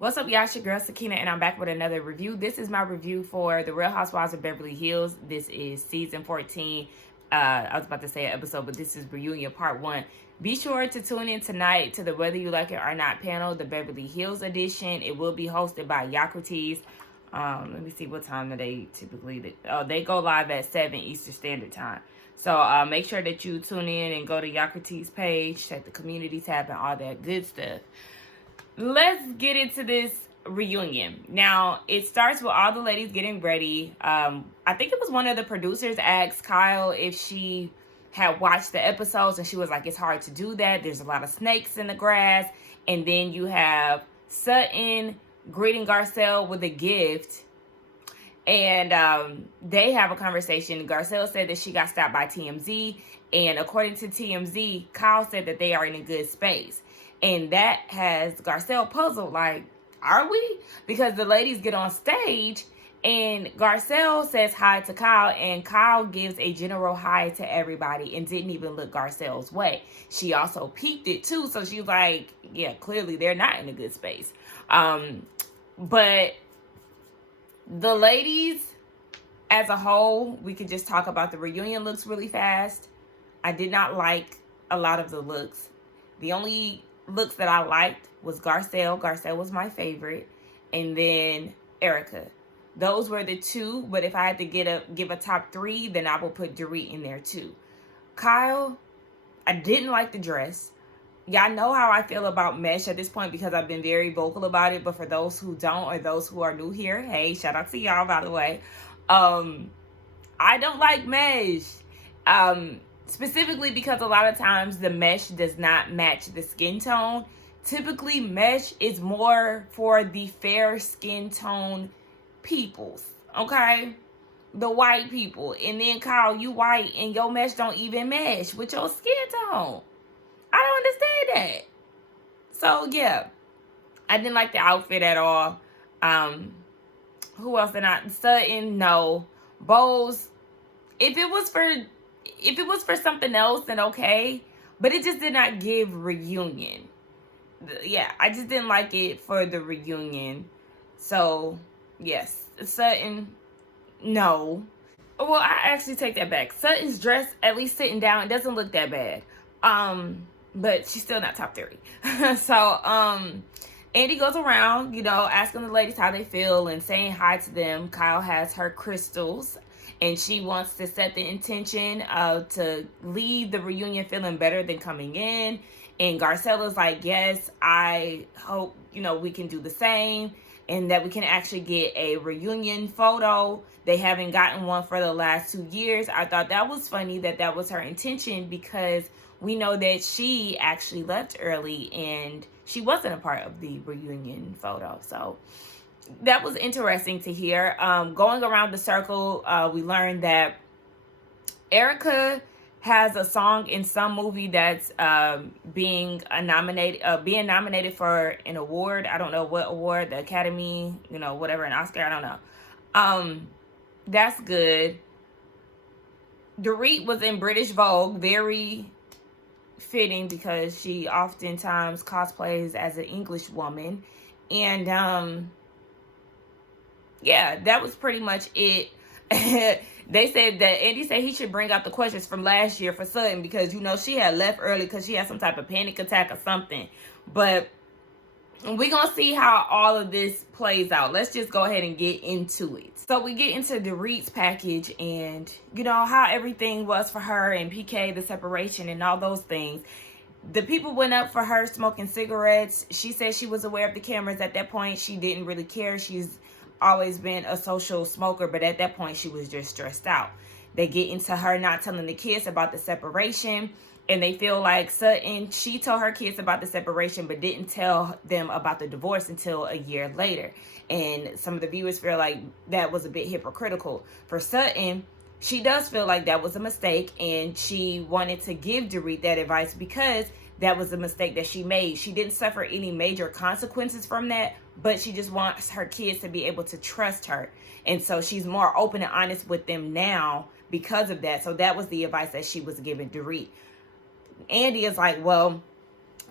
What's up, y'all? It's your girl Sakina, and I'm back with another review. This is my review for The Real Housewives of Beverly Hills. This is season 14. I was about to say an episode, but this is reunion part 1. Be sure to tune in tonight to the Whether You Like It or Not panel, the Beverly Hills edition. It will be hosted by Socrates. Let me see what time they typically. They go live at 7 Eastern Standard Time. So make sure that you tune in and go to Socrates' page, check the community tab, and all that good stuff. Let's get into this reunion. Now, it starts with all the ladies getting ready. I think it was one of the producers asked Kyle if she had watched the episodes, and she was like, it's hard to do that. There's a lot of snakes in the grass. And then you have Sutton greeting Garcelle with a gift. And they have a conversation. Garcelle said that she got stopped by TMZ. And according to TMZ, Kyle said that they are in a good space. And that has Garcelle puzzled, like, are we? Because the ladies get on stage and Garcelle says hi to Kyle, and Kyle gives a general hi to everybody and didn't even look Garcelle's way. She also peeked it too, so she's like, yeah, clearly they're not in a good space. But the ladies as a whole, we could just talk about the reunion looks really fast. I did not like a lot of the looks. The only looks that I liked was Garcelle. Garcelle was my favorite. And then Erica. Those were the two. But if I had to give a top 3, then I would put Dorit in there too. Kyle, I didn't like the dress. Y'all know how I feel about mesh at this point because I've been very vocal about it. But for those who don't or those who are new here, hey, shout out to y'all, by the way. I don't like mesh. Specifically because a lot of times the mesh does not match the skin tone. Typically, mesh is more for the fair skin tone peoples, okay? The white people. And then, Kyle, you white and your mesh don't even mesh with your skin tone. I don't understand that. So, yeah. I didn't like the outfit at all. Who else did not? Sutton, no. Bose, if it was for something else, then okay. But it just did not give reunion. Yeah, I just didn't like it for the reunion. So, yes. Sutton, no. Well, I actually take that back. Sutton's dress, at least sitting down, it doesn't look that bad. But she's still not top 30. So, Andy goes around, asking the ladies how they feel and saying hi to them. Kyle has her crystals. And she wants to set the intention to leave the reunion feeling better than coming in. And Garcella's like, yes, I hope, we can do the same. And that we can actually get a reunion photo. They haven't gotten one for the last 2 years. I thought that was funny that was her intention because we know that she actually left early and she wasn't a part of the reunion photo. So that was interesting to hear. Going around the circle, we learned that Erica has a song in some movie that's being nominated for an award. I don't know what award, the Academy, whatever, an Oscar, I don't know. That's good. Dorit was in British Vogue, very fitting because she oftentimes cosplays as an English woman. And yeah, that was pretty much it. They said that Andy said he should bring out the questions from last year for Sutton because, she had left early because she had some type of panic attack or something. But we're going to see how all of this plays out. Let's just go ahead and get into it. So we get into Dorit's package and, how everything was for her and PK, the separation and all those things. The people went up for her smoking cigarettes. She said she was aware of the cameras. At that point, she didn't really care. She's always been a social smoker, but at that point she was just stressed out. They get into her not telling the kids about the separation, and they feel like Sutton, she told her kids about the separation but didn't tell them about the divorce until a year later. And some of the viewers feel like that was a bit hypocritical. For Sutton, she does feel like that was a mistake, and she wanted to give Dorit that advice because that was a mistake that she made. She didn't suffer any major consequences from that, but she just wants her kids to be able to trust her. And so she's more open and honest with them now because of that. So that was the advice that she was giving Dorit. Andy is like, well,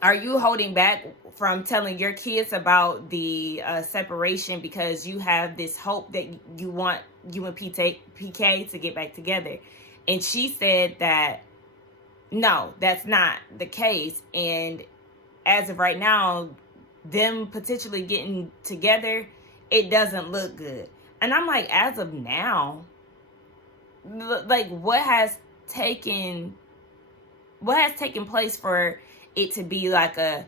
Are you holding back from telling your kids about the separation because you have this hope that you want you and PK to get back together? And she said that no, that's not the case. And as of right now, them potentially getting together, it doesn't look good. And I'm like, as of now, like what has taken place for it to be like a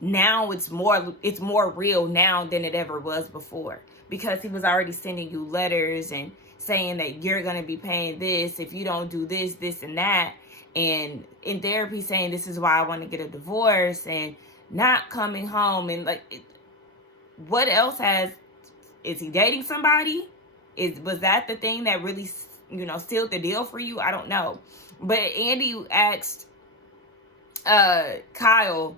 now it's more real now than it ever was before, because he was already sending you letters and saying that you're going to be paying this if you don't do this and that, and in therapy saying this is why I want to get a divorce, and not coming home, and like what else is he dating somebody? Was that the thing that really sealed the deal for you? I don't know. But Andy asked Kyle,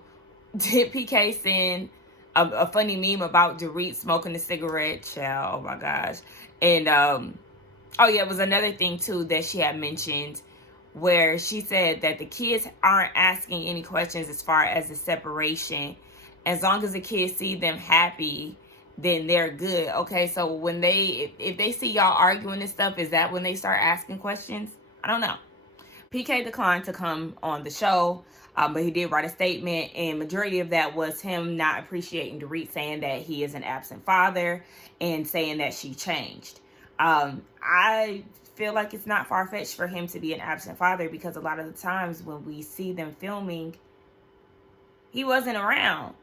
did PK send a funny meme about Dorit smoking a cigarette? Child, oh my gosh. And oh yeah, it was another thing too that she had mentioned, where she said that the kids aren't asking any questions as far as the separation. As long as the kids see them happy, then they're good. Okay, so when if they see y'all arguing and stuff, is that when they start asking questions? I don't know. PK declined to come on the show, but he did write a statement, and majority of that was him not appreciating Dorit, saying that he is an absent father and saying that she changed. I feel like it's not far-fetched for him to be an absent father, because a lot of the times when we see them filming, he wasn't around.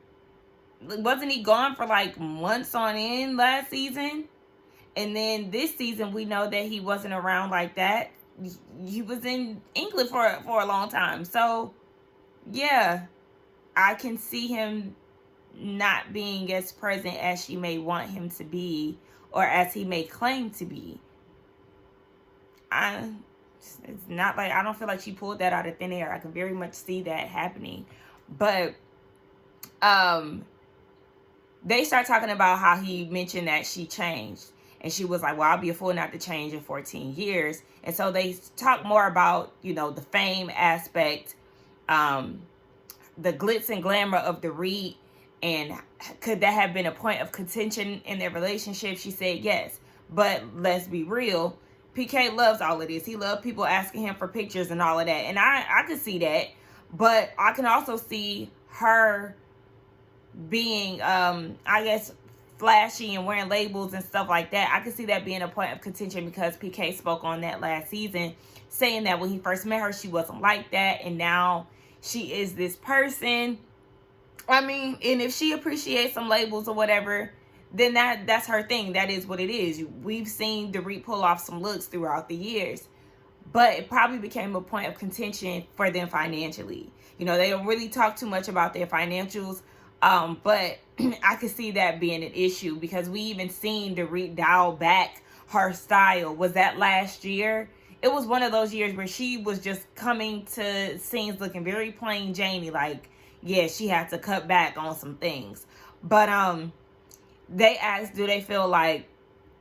Wasn't he gone for like months on end last season? And then this season, we know that he wasn't around like that. He was in England for a long time. So, yeah, I can see him not being as present as she may want him to be, or as he may claim to be. It's not like, I don't feel like she pulled that out of thin air. I can very much see that happening. But, they start talking about how he mentioned that she changed. And she was like, well, I'll be a fool not to change in 14 years. And so they talk more about, the fame aspect, the glitz and glamour of Dorit, and could that have been a point of contention in their relationship? She said yes. But let's be real, PK loves all of this. He loves people asking him for pictures and all of that. And I could see that. But I can also see her being, I guess, flashy and wearing labels and stuff like that. I could see that being a point of contention, because PK spoke on that last season, saying that when he first met her, she wasn't like that, and now she is this person. I mean, and if she appreciates some labels or whatever, then that's her thing. That is what it is. We've seen Dorit pull off some looks throughout the years, but it probably became a point of contention for them financially. They don't really talk too much about their financials. But I could see that being an issue, because we even seen Dorit dial back her style. Was that last year? It was one of those years where she was just coming to scenes looking very plain Janie. Like, yeah, she had to cut back on some things. But they asked, do they feel like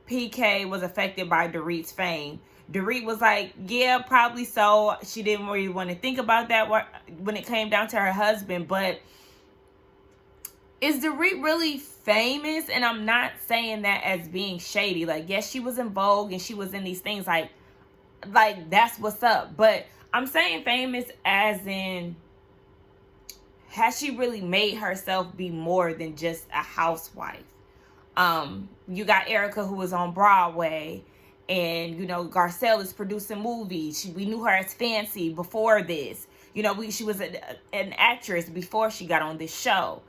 PK was affected by Dorit's fame? Dorit was like, yeah, probably so. She didn't really want to think about that when it came down to her husband, but is Dorit really famous? And I'm not saying that as being shady. Like, yes, she was in Vogue and she was in these things. Like that's what's up. But I'm saying famous as in, has she really made herself be more than just a housewife? You got Erica, who was on Broadway, and Garcelle is producing movies. We knew her as Fancy before this. She was an actress before she got on this show.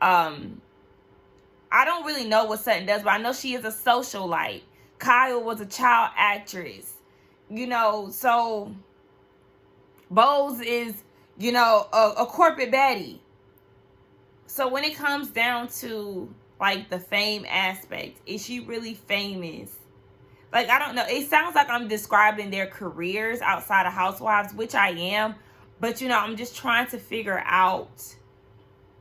I don't really know what Sutton does, but I know she is a socialite. Kyle was a child actress, so Bose is, a corporate baddie. So when it comes down to like the fame aspect, is she really famous? Like, I don't know. It sounds like I'm describing their careers outside of Housewives, which I am, but I'm just trying to figure out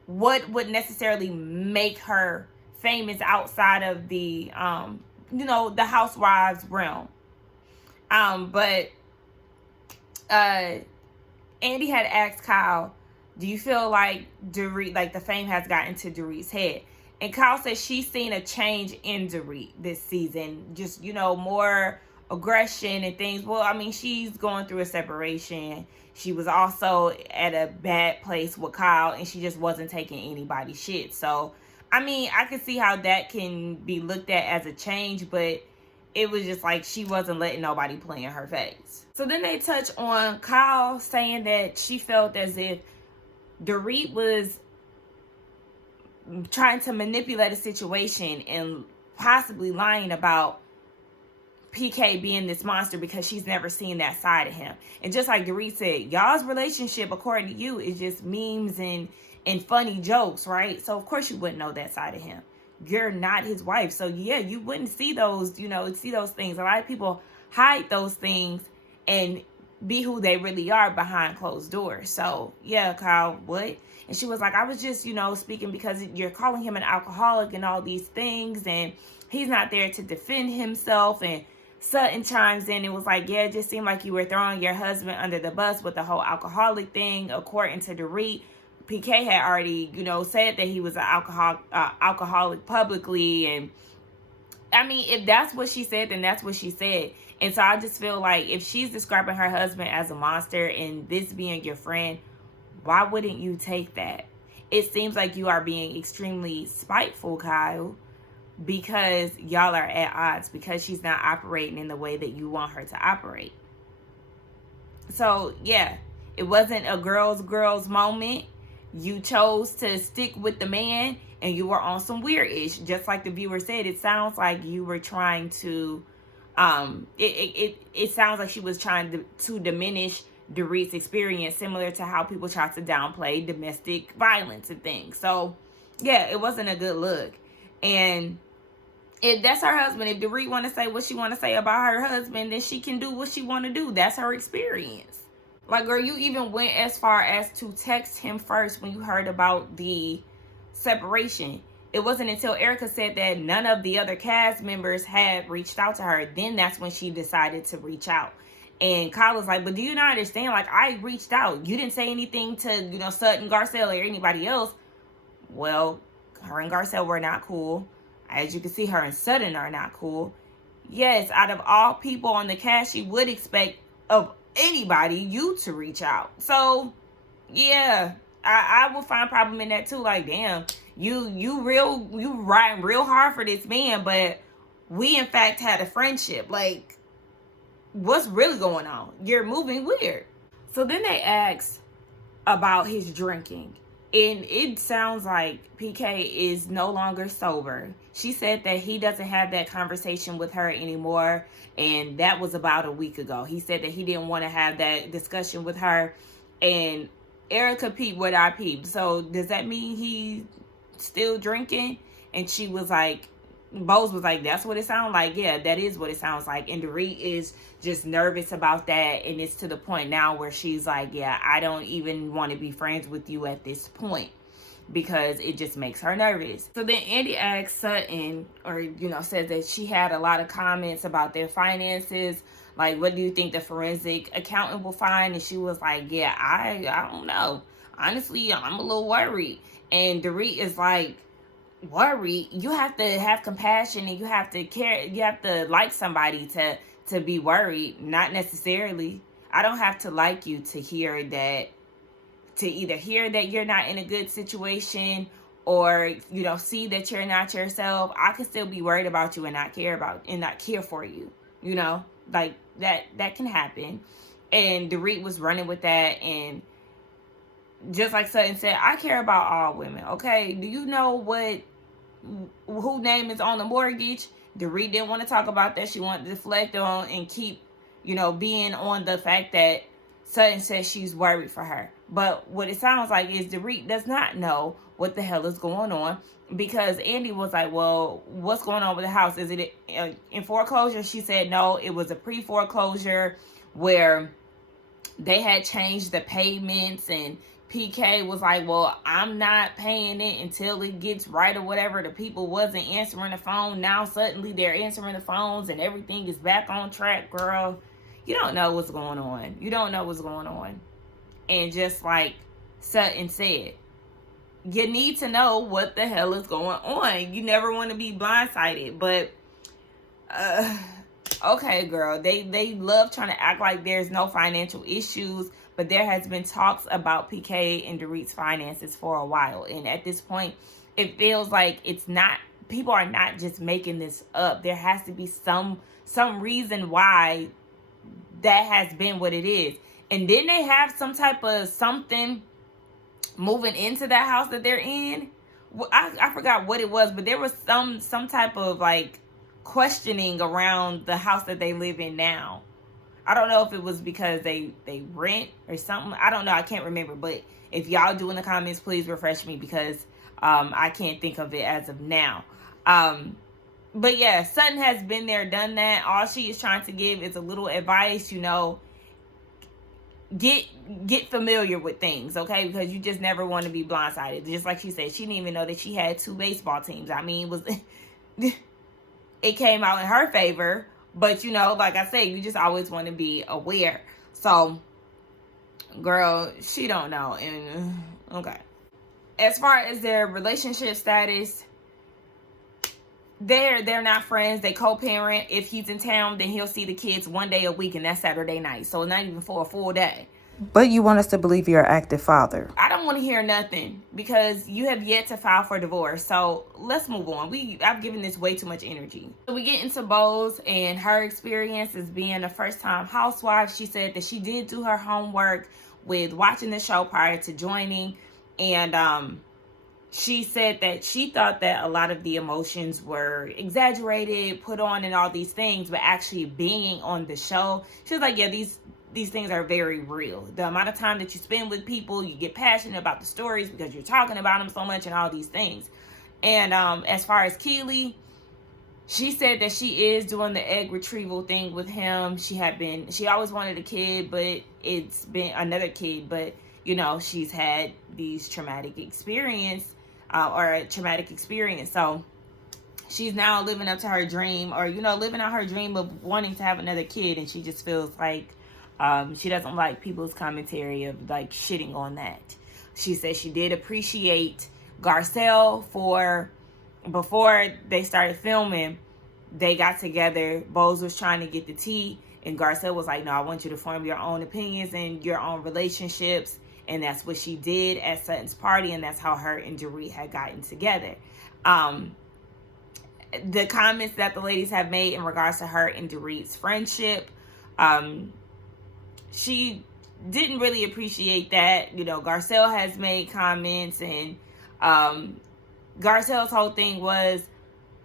what would necessarily make her famous outside of the, the Housewives realm. But Andy had asked Kyle, Do you feel like Dorit, like the fame has gotten to Dorit's head? And Kyle says she's seen a change in Dorit this season. Just, more aggression and things. Well, I mean, she's going through a separation. She was also at a bad place with Kyle, and she just wasn't taking anybody's shit. So, I mean, I can see how that can be looked at as a change, but it was just like she wasn't letting nobody play in her face. So then they touch on Kyle saying that she felt as if Dorit was trying to manipulate a situation and possibly lying about PK being this monster because she's never seen that side of him. And just like Dorit said, y'all's relationship, according to you, is just memes and funny jokes, right? So of course you wouldn't know that side of him. You're not his wife. So yeah, you wouldn't see those, see those things. A lot of people hide those things and be who they really are behind closed doors. So yeah, Kyle, what? And she was like, I was just, speaking because you're calling him an alcoholic and all these things, and he's not there to defend himself. And Sutton chimes in and was like, yeah, it just seemed like you were throwing your husband under the bus with the whole alcoholic thing. According to Dorit, PK had already, said that he was an alcoholic publicly. And I mean, if that's what she said, then that's what she said. And so I just feel like if she's describing her husband as a monster and this being your friend, why wouldn't you take that? It seems like you are being extremely spiteful, Kyle, because y'all are at odds, because she's not operating in the way that you want her to operate. So yeah, it wasn't a girls moment. You chose to stick with the man, and you were on some weird-ish. Just like the viewer said, it sounds like you were trying to it sounds like she was trying to diminish Dorit's experience, similar to how people try to downplay domestic violence and things. So yeah, it wasn't a good look. And if that's her husband, if Dorit want to say what she want to say about her husband, then she can do what she want to do. That's her experience. Like, girl, you even went as far as to text him first when you heard about the separation. It wasn't until Erica said that none of the other cast members had reached out to her, then that's when she decided to reach out. And Kyle was like, but do you not understand? Like, I reached out. You didn't say anything to, Sutton, Garcelle, or anybody else. Well, her and Garcelle were not cool. As you can see, her and Sutton are not cool. Yes, out of all people on the cast, she would expect of anybody, you to reach out. So, yeah, I will find problem in that too. Like, damn, you riding real hard for this man, but we in fact had a friendship. Like, what's really going on? You're moving weird. So then they asked about his drinking, and it sounds like PK is no longer sober. She said that he doesn't have that conversation with her anymore, and that was about a week ago. He said that he didn't want to have that discussion with her, and Erica peeped what I peeped. So does that mean he's still drinking? And she was like, Bose was like, that's what it sounds like. Yeah, that is what it sounds like. And Dorit is just nervous about that, and it's to the point now where she's like, yeah, I don't even want to be friends with you at this point, because it just makes her nervous. So then Andy asks Sutton, or says that she had a lot of comments about their finances. Like, what do you think the forensic accountant will find? And she was like, yeah, I don't know. Honestly, I'm a little worried. And Dorit is like, worried? You have to have compassion, and you have to care. You have to like somebody to be worried. Not necessarily. I don't have to like you to hear that, to either hear that you're not in a good situation, or see that you're not yourself. I can still be worried about you and not care for you. Like that can happen. And Dorit was running with that, and just like Sutton said, I care about all women. Okay, do you know who name is on the mortgage? Dorit didn't want to talk about that. She wanted to deflect on and keep, being on the fact that Sutton says she's worried for her. But what it sounds like is Dorit does not know what the hell is going on, because Andy was like, well, what's going on with the house? Is it in foreclosure? She said no, it was a pre-foreclosure where they had changed the payments, and PK was like, well, I'm not paying it until it gets right or whatever. The people wasn't answering the phone. Now suddenly they're answering the phones and everything is back on track. Girl, you don't know what's going on. You don't know what's going on. And just like Sutton said. You need to know what the hell is going on. You never want to be blindsided. But, okay, girl. They love trying to act like there's no financial issues. But there has been talks about PK and Dorit's finances for a while. And at this point, it feels like it's not, people are not just making this up. There has to be some reason why that has been what it is. And didn't they have some type of something moving into that house that they're in? I forgot what it was, but there was some type of like questioning around the house that they live in now. I don't know if it was because they rent or something. I don't know. I can't remember. But if y'all do in the comments, please refresh me, because I can't think of it as of now. But yeah, Sutton has been there, done that. All she is trying to give is a little advice, you know. Get familiar with things, okay? Because you just never want to be blindsided. Just like she said, she didn't even know that she had 2 baseball teams. I mean, it came out in her favor. But, you know, like I said, you just always want to be aware. So, girl, she don't know. And, okay. As far as their relationship status, they're not friends. They co-parent. If he's in town, then he'll see the kids 1 day a week, and that's Saturday night. So, not even for a full day. But you want us to believe you're an active father. I don't want to hear nothing, because you have yet to file for divorce. So let's move on. I've given this way too much energy. So we get into Bose and her experience as being a first-time housewife. She said that she did do her homework with watching the show prior to joining. And she said that she thought that a lot of the emotions were exaggerated, put on, and all these things. But actually being on the show, she was like, yeah, these things are very real. The amount of time that you spend with people, you get passionate about the stories because you're talking about them so much and all these things. And as far as Keely, she said that she is doing the egg retrieval thing with him. She always wanted a kid, but it's been another kid. But, you know, she's had these traumatic experience. So she's now living up to her dream, or, you know, living out her dream of wanting to have another kid. And she just feels like she doesn't like people's commentary of like shitting on that. She said she did appreciate Garcelle for, before they started filming, they got together. Bose was trying to get the tea, and Garcelle was like, no, I want you to form your own opinions and your own relationships. And that's what she did at Sutton's party, and that's how her and Dorit had gotten together. The comments that the ladies have made in regards to her and Dorit's friendship, she didn't really appreciate that. You know, Garcelle has made comments, and Garcelle's whole thing was,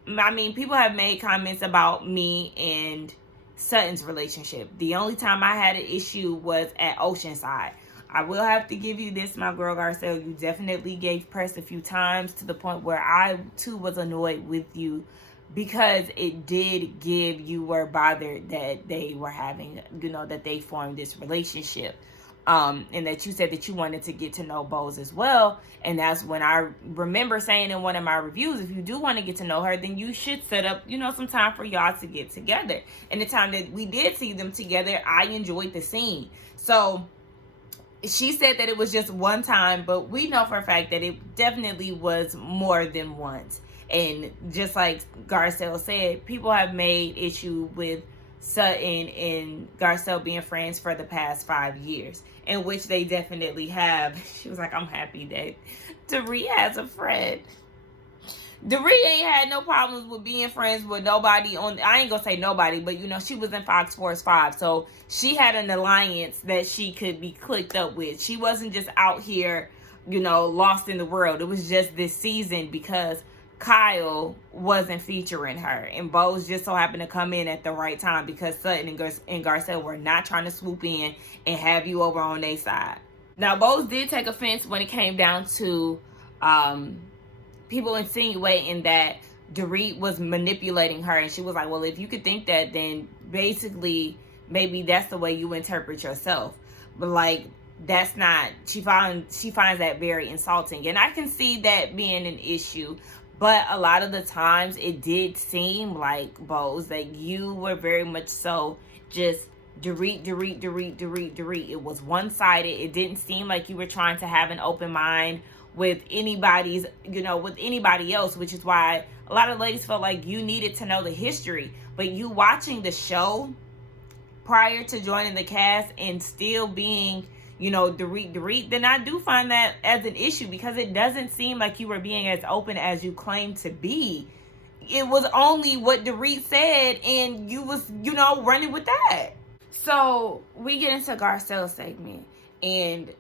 I mean, people have made comments about me and Sutton's relationship. The only time I had an issue was at Oceanside. I will have to give you this, my girl Garcelle. You definitely gave press a few times, to the point where I too was annoyed with you, because it did give, you were bothered that they were having, you know, that they formed this relationship. And that you said that you wanted to get to know Bose as well. And that's when I remember saying in one of my reviews, if you do want to get to know her, then you should set up, you know, some time for y'all to get together. And the time that we did see them together, I enjoyed the scene. So she said that it was just one time, but we know for a fact that it definitely was more than once. And just like Garcelle said, people have made issue with Sutton and Garcelle being friends for the past 5 years, in which they definitely have. She was like, I'm happy that Dorit has a friend. Dorit ain't had no problems with being friends with nobody on, I ain't gonna say nobody, but you know, she was in Fox Force 5, so she had an alliance that she could be clicked up with. She wasn't just out here, you know, lost in the world. It was just this season because Kyle wasn't featuring her, and Bose just so happened to come in at the right time, because Sutton and Garcelle were not trying to swoop in and have you over on their side. Now, Bose did take offense when it came down to people insinuating that Dorit was manipulating her, and she was like, well, if you could think that, then basically maybe that's the way you interpret yourself. But like, that's not, she finds that very insulting, and I can see that being an issue. But a lot of the times it did seem like, Bose, that you were very much so just Dorit. It was one-sided. It didn't seem like you were trying to have an open mind with anybody's, with anybody else, which is why a lot of ladies felt like you needed to know the history. But you watching the show prior to joining the cast and still being, Dorit, then I do find that as an issue, because it doesn't seem like you were being as open as you claimed to be. It was only what Dorit said, and you was, running with that. So we get into Garcelle's segment, and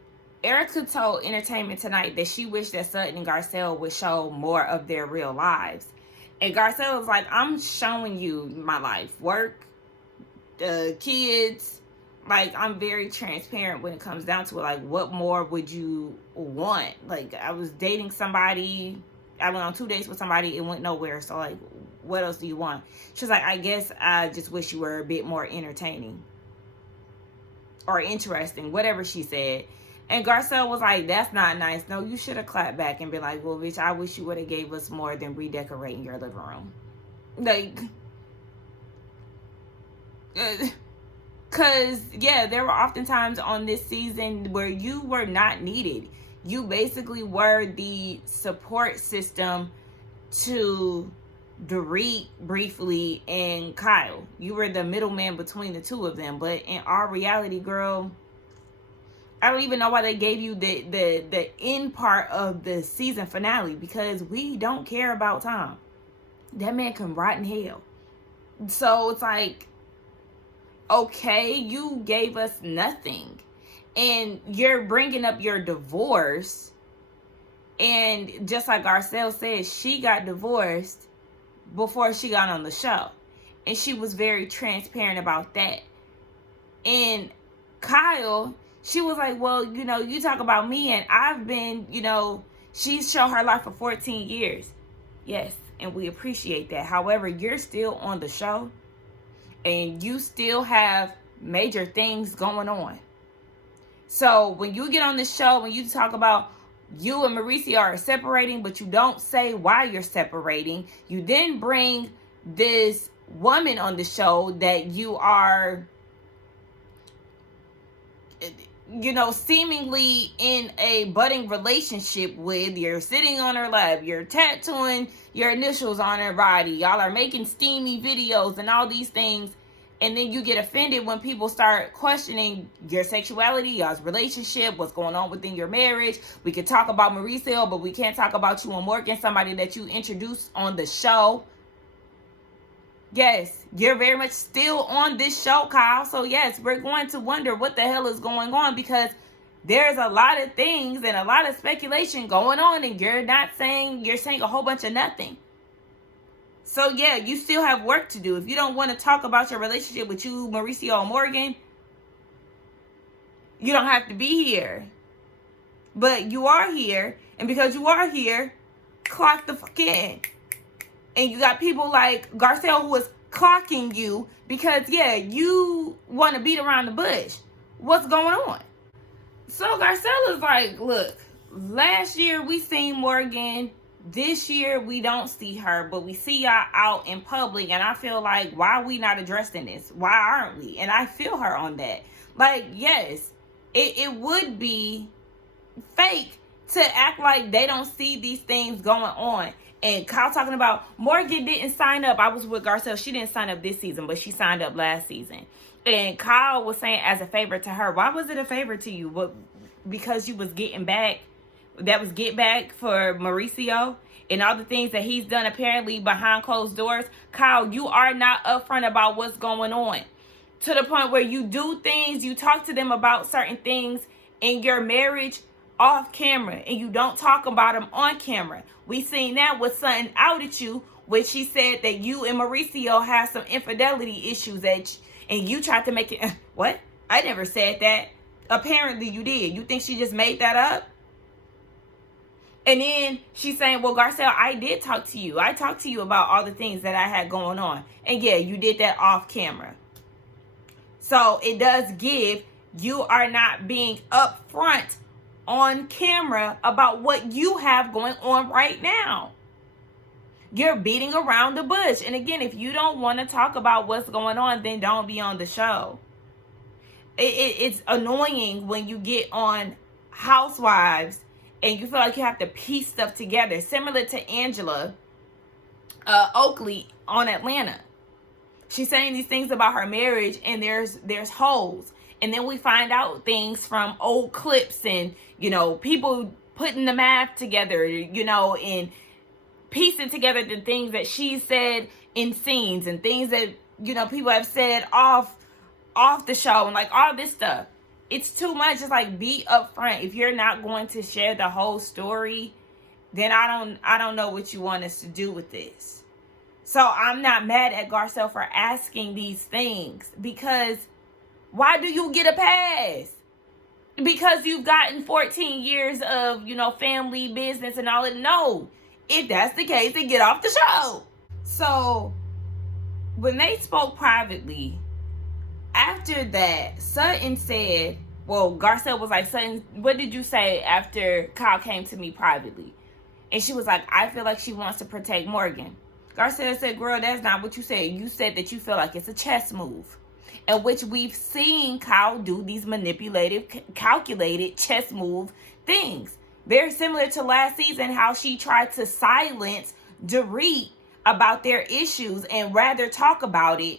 Erica told Entertainment Tonight that she wished that Sutton and Garcelle would show more of their real lives. And Garcelle was like, I'm showing you my life, work, kids. Like, I'm very transparent when it comes down to it. Like, what more would you want? Like, I was dating somebody. I went on 2 dates with somebody. It went nowhere. So, like, what else do you want? She's like, I guess I just wish you were a bit more entertaining. Or interesting, whatever she said. And Garcelle was like, that's not nice. No, you should have clapped back and been like, well, bitch, I wish you would have gave us more than redecorating your living room. Like, because, yeah, there were often times on this season where you were not needed. You basically were the support system to Dorit briefly and Kyle. You were the middleman between the two of them. But in our reality, girl, I don't even know why they gave you the end part of the season finale, because we don't care about Tom. That man can rot in hell. So it's like, okay, you gave us nothing. And you're bringing up your divorce. And just like Garcelle said, she got divorced before she got on the show. And she was very transparent about that. And Kyle, she was like, well, you talk about me, and I've been, she's shown her life for 14 years. Yes, and we appreciate that. However, you're still on the show, and you still have major things going on. So when you get on this show, when you talk about you and Mauricio are separating, but you don't say why you're separating, you then bring this woman on the show that you are, seemingly in a budding relationship with. You're sitting on her lap, you're tattooing your initials on her body, y'all are making steamy videos and all these things. And then you get offended when people start questioning your sexuality, y'all's relationship, what's going on within your marriage. We could talk about Mauricio, but we can't talk about you and Morgan, somebody that you introduced on the show. Yes, you're very much still on this show, Kyle. So yes, we're going to wonder what the hell is going on, because there's a lot of things and a lot of speculation going on, and you're saying a whole bunch of nothing. So yeah, you still have work to do. If you don't want to talk about your relationship with you, Mauricio, and Morgan, you don't have to be here. But you are here, and because you are here, clock the fuck in. And you got people like Garcelle who is clocking you because, yeah, you want to beat around the bush. What's going on? So Garcelle is like, look, last year we seen Morgan. This year we don't see her, but we see y'all out in public, and I feel like, why are we not addressing this? Why aren't we? And I feel her on that. Like, yes, it would be fake to act like they don't see these things going on. And Kyle talking about Morgan didn't sign up. I was with Garcelle. She didn't sign up this season, but she signed up last season. And Kyle was saying as a favor to her. Why was it a favor to you? What, because you was getting back? That was get back for Mauricio and all the things that he's done apparently behind closed doors. Kyle, you are not upfront about what's going on, to the point where you do things, you talk to them about certain things in your marriage off camera, and you don't talk about them on camera. We seen that with Sutton outed you, when she said that you and Mauricio have some infidelity issues, and you tried to make it, what? I never said that. Apparently you did. You think she just made that up? And then she's saying, well, Garcelle, I did talk to you. I talked to you about all the things that I had going on. And yeah, you did that off camera. So it does give, you are not being upfront on camera about what you have going on right now. You're beating around the bush. And again, if you don't want to talk about what's going on, then don't be on the show. It's annoying when you get on Housewives and you feel like you have to piece stuff together, similar to Angela Oakley on Atlanta. She's saying these things about her marriage, and there's holes, and then we find out things from old clips and people putting the math together, and piecing together the things that she said in scenes and things that people have said off the show, and like all this stuff. It's too much. It's like, be upfront. If you're not going to share the whole story, then I don't know what you want us to do with this. So I'm not mad at Garcelle for asking these things, because why do you get a pass? Because you've gotten 14 years of, family business and all that. No, if that's the case, then get off the show. So when they spoke privately, after that, Sutton said, well, Garcelle was like, Sutton, what did you say after Kyle came to me privately? And she was like, I feel like she wants to protect Morgan. Garcelle said, girl, that's not what you said. You said that you feel like it's a chess move, in which we've seen Kyle do these manipulative, calculated chess move things. Very similar to last season, how she tried to silence Dorit about their issues and rather talk about it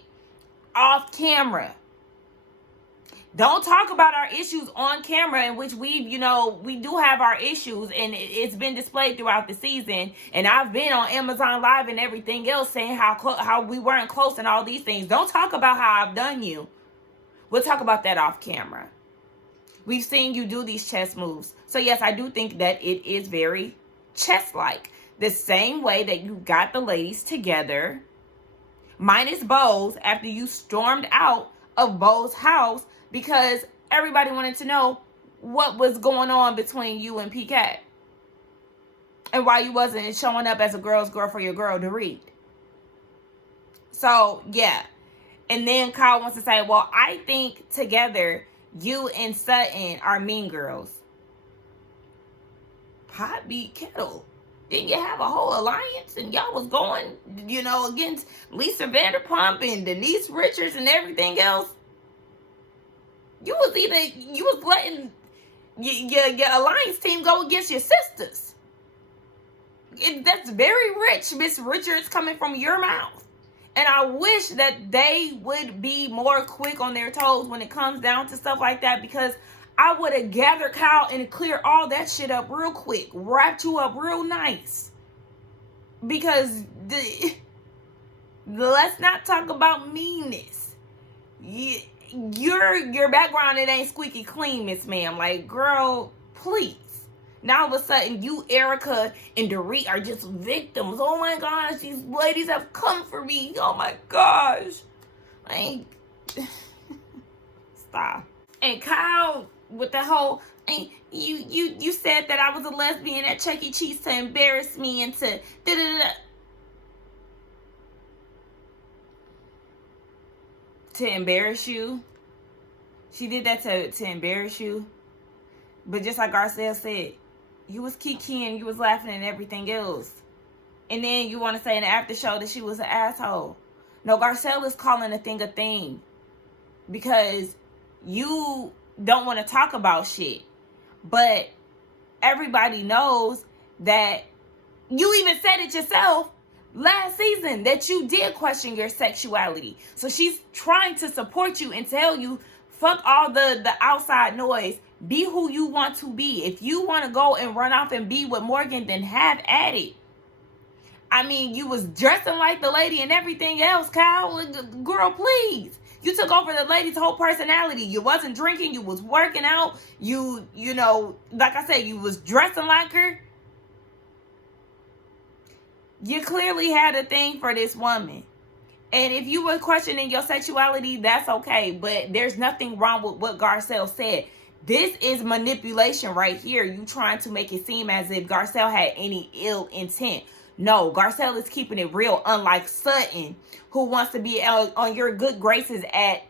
off camera. Don't talk about our issues on camera, in which we do have our issues, and it's been displayed throughout the season. And I've been on Amazon Live and everything else saying how we weren't close and all these things. Don't talk about how I've done you. We'll talk about that off camera. We've seen you do these chess moves. So yes, I do think that it is very chess-like. The same way that you got the ladies together, minus Bose, after you stormed out of Bo's house, because everybody wanted to know what was going on between you and PK, and why you wasn't showing up as a girl's girl for your girl to read. So yeah. And then Kyle wants to say, well, I think together you and Sutton are mean girls. Pot beat kettle. Didn't you have a whole alliance and y'all was going, against Lisa Vanderpump and Denise Richards and everything else? You was letting your alliance team go against your sisters. That's very rich, Miss Richards, coming from your mouth. And I wish that they would be more quick on their toes when it comes down to stuff like that, because I would have gathered Kyle and cleared all that shit up real quick, wrapped you up real nice. Because let's not talk about meanness. Your background, it ain't squeaky clean, Miss Ma'am. Like, girl, please. Now all of a sudden, you, Erica, and Dorit are just victims. Oh my gosh, these ladies have come for me. Oh my gosh. Like, stop. And Kyle, with the whole, you said that I was a lesbian at Chuck E. Cheese to embarrass me and to to embarrass you. She did that to embarrass you. But just like Garcelle said, you was kikiing, you was laughing and everything else. And then you want to say in the after show that she was an asshole. No, Garcelle is calling a thing, because you don't want to talk about shit. But everybody knows that you even said it yourself last season, that you did question your sexuality. So she's trying to support you and tell you, fuck all the outside noise. Be who you want to be. If you want to go and run off and be with Morgan, then have at it. I mean, you was dressing like the lady and everything else, Kyle. Girl, please. You took over the lady's whole personality. You wasn't drinking. You was working out. You like I said, you was dressing like her. You clearly had a thing for this woman. And if you were questioning your sexuality, that's okay. But there's nothing wrong with what Garcelle said. This is manipulation right here. You trying to make it seem as if Garcelle had any ill intent. No, Garcelle is keeping it real, unlike Sutton, who wants to be on your good graces at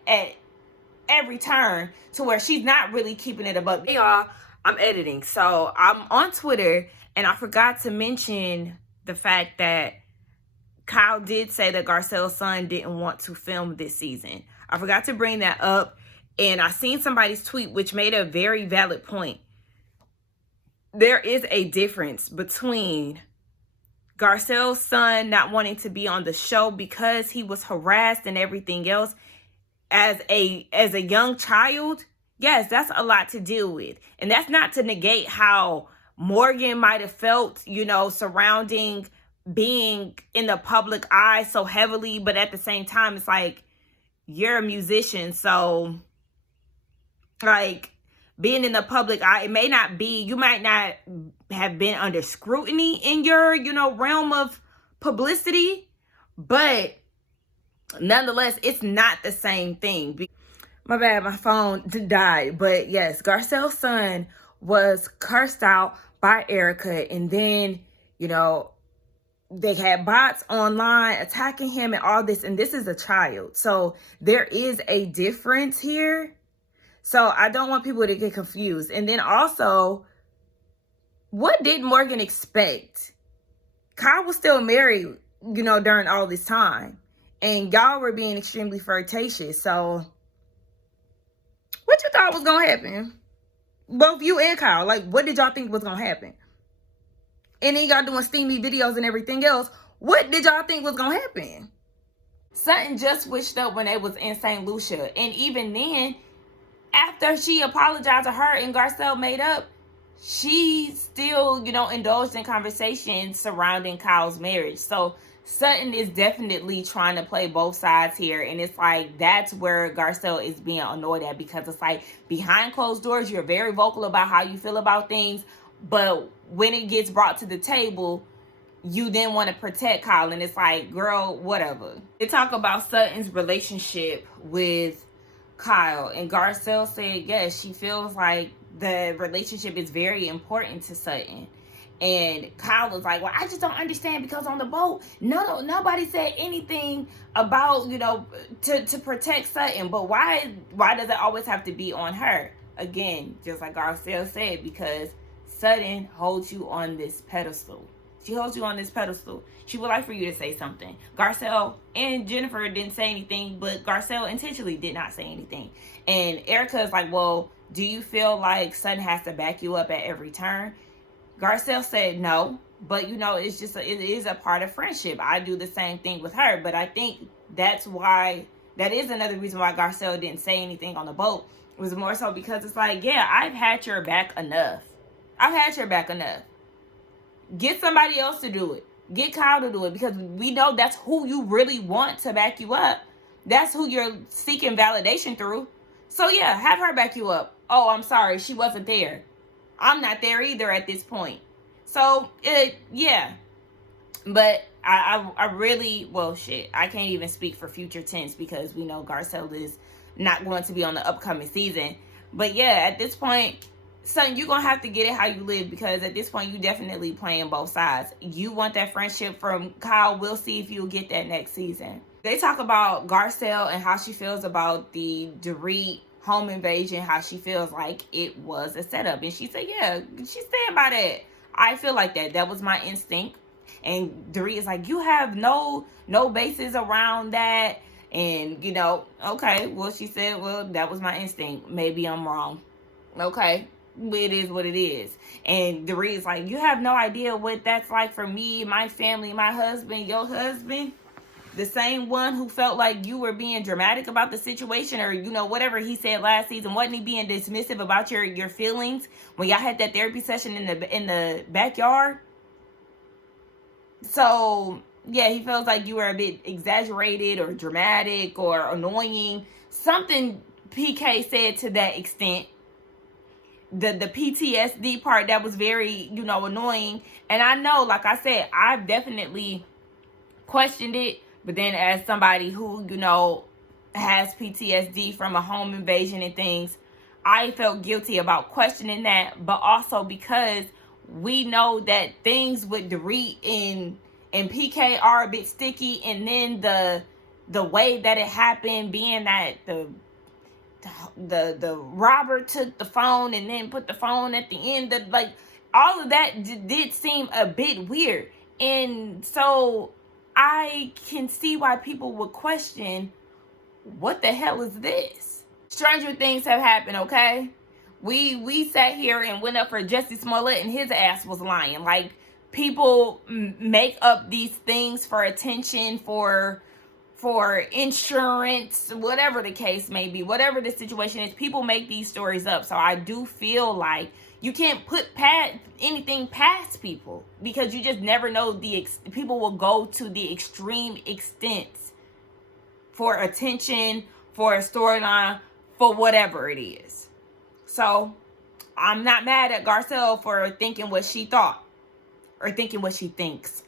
every turn, to where she's not really keeping it above. Hey y'all, I'm editing. So I'm on Twitter, and I forgot to mention the fact that Kyle did say that Garcelle's son didn't want to film this season. I forgot to bring that up. And I seen somebody's tweet which made a very valid point. There is a difference between Garcelle's son not wanting to be on the show because he was harassed and everything else. As a young child, yes, that's a lot to deal with. And that's not to negate how Morgan might have felt, surrounding being in the public eye so heavily. But at the same time, it's like, you're a musician, so like being in the public eye, it may not be, you might not have been under scrutiny in your, realm of publicity, but nonetheless, it's not the same thing. My bad, my phone died. But yes, Garcelle's son was cursed out by Erica, and then, they had bots online attacking him and all this, and this is a child. So there is a difference here. So I don't want people to get confused. And then also, what did Morgan expect? Kyle was still married, during all this time. And y'all were being extremely flirtatious. So what you thought was going to happen? Both you and Kyle. Like, what did y'all think was going to happen? And then y'all doing steamy videos and everything else. What did y'all think was going to happen? Sutton just switched up when they was in St. Lucia. And even then, after she apologized to her and Garcelle made up, she still, indulged in conversations surrounding Kyle's marriage. So Sutton is definitely trying to play both sides here. And it's like, that's where Garcelle is being annoyed at, because it's like, behind closed doors, you're very vocal about how you feel about things. But when it gets brought to the table, you then want to protect Kyle. And it's like, girl, whatever. They talk about Sutton's relationship with Kyle, and Garcelle said, yes, she feels like the relationship is very important to Sutton. And Kyle was like, well, I just don't understand, because on the boat, nobody said anything about, to protect Sutton. But why does it always have to be on her? Again, just like Garcelle said, because Sutton holds you on this pedestal. She holds you on this pedestal. She would like for you to say something. Garcelle and Jennifer didn't say anything, but Garcelle intentionally did not say anything. And Erica is like, well, do you feel like Sutton has to back you up at every turn? Garcelle said no, but it's just, it is a part of friendship. I do the same thing with her, but I think that is another reason why Garcelle didn't say anything on the boat. It was more so because it's like, yeah, I've had your back enough. Get somebody else to do it. Get Kyle to do it, because we know that's who you really want to back you up. That's who you're seeking validation through. So yeah, have her back you up. Oh, I'm sorry, she wasn't there. I'm not there either at this point. So yeah. But I really, well, shit, I can't even speak for future tense, because we know Garcelle is not going to be on the upcoming season. But yeah, at this point, son, you're going to have to get it how you live, because at this point, you definitely playing both sides. You want that friendship from Kyle. We'll see if you'll get that next season. They talk about Garcelle and how she feels about the Dorit home invasion, how she feels like it was a setup. And she said, yeah, she's saying by that. I feel like that. That was my instinct. And Dorit is like, you have no basis around that. And, okay, well, she said, well, that was my instinct. Maybe I'm wrong. Okay. It is what it is. And Dorit is like, you have no idea what that's like for me, my family, my husband, your husband. The same one who felt like you were being dramatic about the situation, or, whatever he said last season. Wasn't he being dismissive about your feelings when y'all had that therapy session in the backyard? So, yeah, he feels like you were a bit exaggerated or dramatic or annoying. Something PK said to that extent. The PTSD part, that was very, annoying. And I know, like I said, I've definitely questioned it. But then as somebody who, has PTSD from a home invasion and things, I felt guilty about questioning that. But also because we know that things with Dorit and PK are a bit sticky. And then the way that it happened, being that the robber took the phone and then put the phone at the end of, like, all of that did seem a bit weird. And so I can see why people would question, what the hell is this? Stranger things have happened, okay? We sat here and went up for Jussie Smollett and his ass was lying. Like, people make up these things for attention, for insurance, whatever the case may be, whatever the situation is, people make these stories up. So I do feel like you can't put anything past people, because you just never know. People will go to the extreme extents for attention, for a storyline, for whatever it is. So I'm not mad at Garcelle for thinking what she thought, or thinking what she thinks,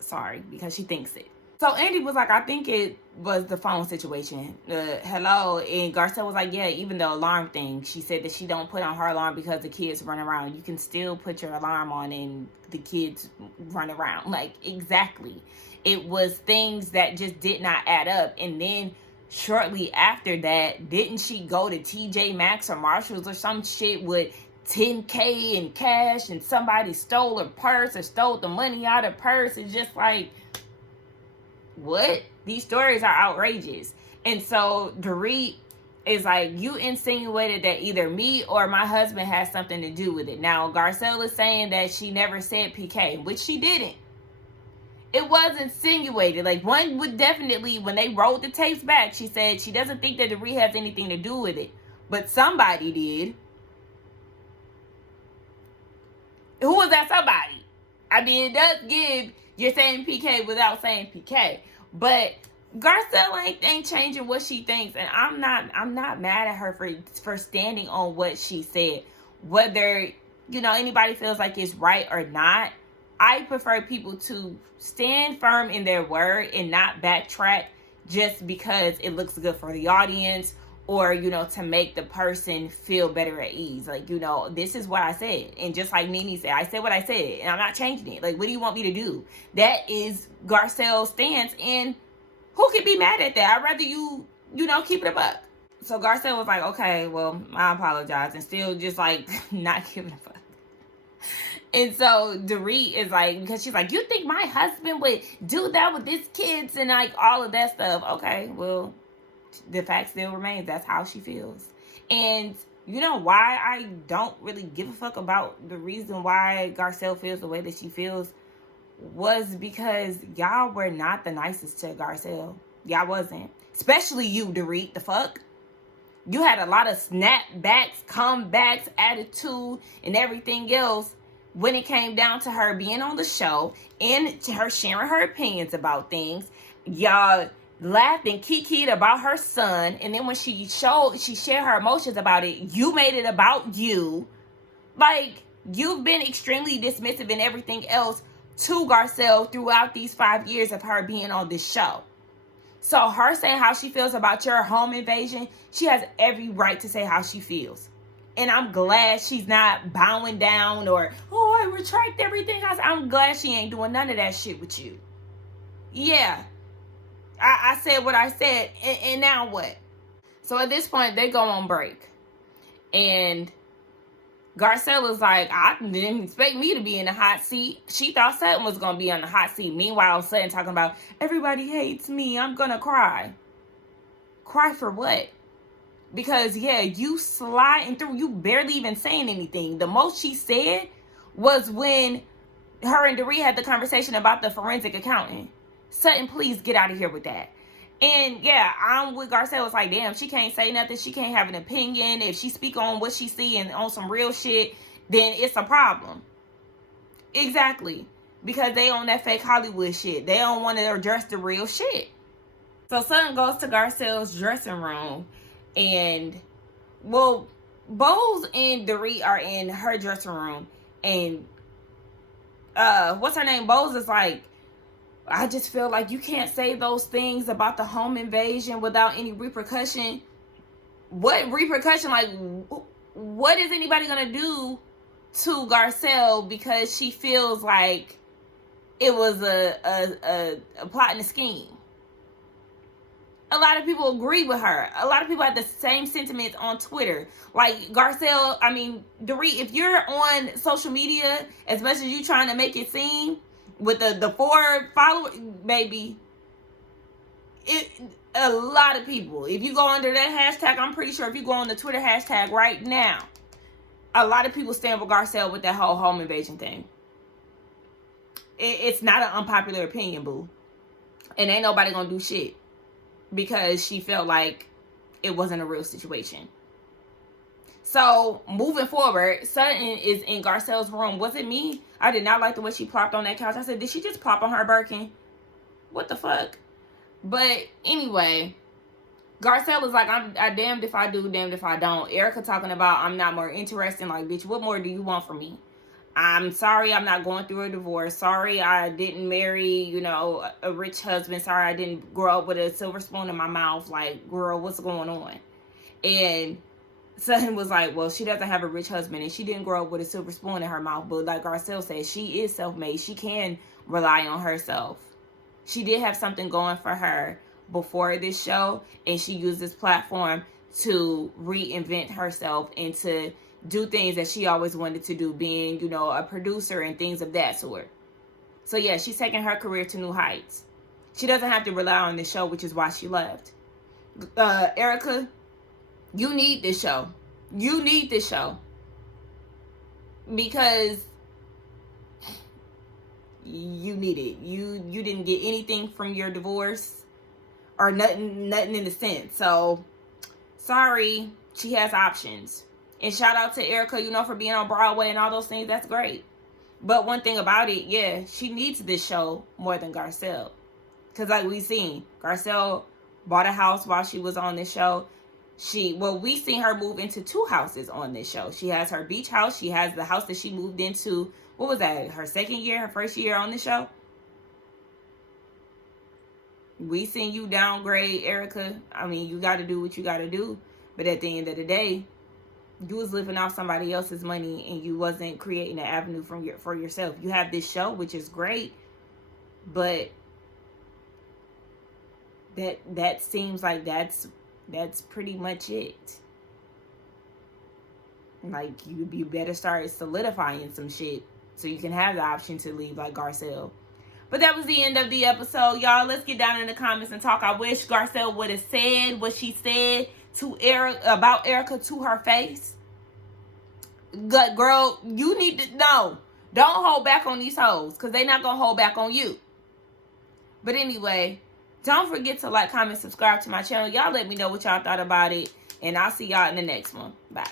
because she thinks it. So Andy was like, I think it was the phone situation. Hello. And Garcelle was like, yeah, even the alarm thing. She said that she don't put on her alarm because the kids run around. You can still put your alarm on and the kids run around. Like, exactly. It was things that just did not add up. And then shortly after that, didn't she go to TJ Maxx or Marshalls or some shit with $10K in cash, and somebody stole her purse or stole the money out of her purse? It's just like, what? These stories are outrageous. And so Dorit is like, you insinuated that either me or my husband has something to do with it. Now, Garcelle is saying that she never said PK, which she didn't. It was insinuated. Like, one would definitely, when they rolled the tapes back, she said she doesn't think that Dorit has anything to do with it. But somebody did. Who was that somebody? I mean, it does give, you're saying PK without saying PK. But Garcelle ain't changing what she thinks. And I'm not mad at her for standing on what she said. Whether, anybody feels like it's right or not, I prefer people to stand firm in their word and not backtrack just because it looks good for the audience, or, to make the person feel better at ease. Like, this is what I said. And just like Nene said, I said what I said, and I'm not changing it. Like, what do you want me to do? That is Garcelle's stance, and who can be mad at that? I'd rather you, keep it a buck. So Garcelle was like, okay, well, I apologize, and still just, like, not giving a fuck. And so Dorit is like, because she's like, you think my husband would do that with his kids and, like, all of that stuff? Okay, well, the fact still remains, that's how she feels. And you know why I don't really give a fuck about the reason why Garcelle feels the way that she feels was because y'all were not the nicest to Garcelle. Y'all wasn't. Especially you, Dorit. The fuck? You had a lot of snapbacks, comebacks, attitude, and everything else when it came down to her being on the show and to her sharing her opinions about things. Y'all laughed and kikied about her son, and then when she shared her emotions about it, you made it about you. Like, you've been extremely dismissive and everything else to Garcelle throughout these 5 years of her being on this show. So her saying how she feels about your home invasion, she has every right to say how she feels. And I'm glad she's not bowing down or, oh, I retract everything. I'm glad she ain't doing none of that shit with you. Yeah. I said what I said, and now what? So at this point, they go on break. And Garcelle is like, I didn't expect me to be in the hot seat. She thought Sutton was going to be on the hot seat. Meanwhile, Sutton talking about, everybody hates me. I'm going to cry. Cry for what? Because, yeah, you sliding through. You barely even saying anything. The most she said was when her and Dorit had the conversation about the forensic accountant. Sutton, please get out of here with that. And yeah, I'm with Garcelle. It's like, damn, she can't say nothing. She can't have an opinion. If she speak on what she see and on some real shit, then it's a problem. Exactly. Because they on that fake Hollywood shit. They don't want to address the real shit. So Sutton goes to Garcelle's dressing room, and, well, Bose and Dorit are in her dressing room, and what's her name? Bose is like, I just feel like you can't say those things about the home invasion without any repercussion. What repercussion? Like, what is anybody going to do to Garcelle because she feels like it was a plot and a scheme? A lot of people agree with her. A lot of people have the same sentiments on Twitter. Like, Garcelle, Dorit, if you're on social media, as much as you trying to make it seem, with the 4 followers, baby, A lot of people, if you go under that hashtag, I'm pretty sure if you go on the Twitter hashtag right now, a lot of people stand with Garcelle with that whole home invasion thing. It's not an unpopular opinion, boo. And ain't nobody gonna do shit because she felt like it wasn't a real situation. So, moving forward, Sutton is in Garcelle's room. Was it me? I did not like the way she plopped on that couch. I said, did she just plop on her Birkin? What the fuck? But anyway, Garcelle is like, I damned if I do, damned if I don't. Erica talking about, I'm not more interested. Like, bitch, what more do you want from me? I'm sorry I'm not going through a divorce. Sorry I didn't marry, a rich husband. Sorry I didn't grow up with a silver spoon in my mouth. Like, girl, what's going on? And Sutton was like, well, she doesn't have a rich husband and she didn't grow up with a silver spoon in her mouth. But like Garcelle said, she is self-made. She can rely on herself. She did have something going for her before this show, and she used this platform to reinvent herself and to do things that she always wanted to do, being, a producer and things of that sort. So yeah, she's taking her career to new heights. She doesn't have to rely on this show, which is why she left. Erica, you need this show. You need this show. Because you need it. You didn't get anything from your divorce or nothing in the sense. So sorry, she has options. And shout out to Erica, for being on Broadway and all those things. That's great. But one thing about it, yeah, she needs this show more than Garcelle. Because like we seen, Garcelle bought a house while she was on this show. We seen her move into 2 houses on this show. She has her beach house. She has the house that she moved into. What was that? Her first year on the show? We seen you downgrade, Erica. I mean, you got to do what you got to do. But at the end of the day, you was living off somebody else's money and you wasn't creating an avenue for yourself. You have this show, which is great. But that seems like that's pretty much it. Like, you better start solidifying some shit so you can have the option to leave like Garcelle. But that was the end of the episode, y'all. Let's get down in the comments and talk. I wish Garcelle would have said what she said to about Erica to her face. Good girl, you need to know. Don't hold back on these hoes, because they're not going to hold back on you. But anyway, don't forget to like, comment, subscribe to my channel. Y'all let me know what y'all thought about it. And I'll see y'all in the next one. Bye.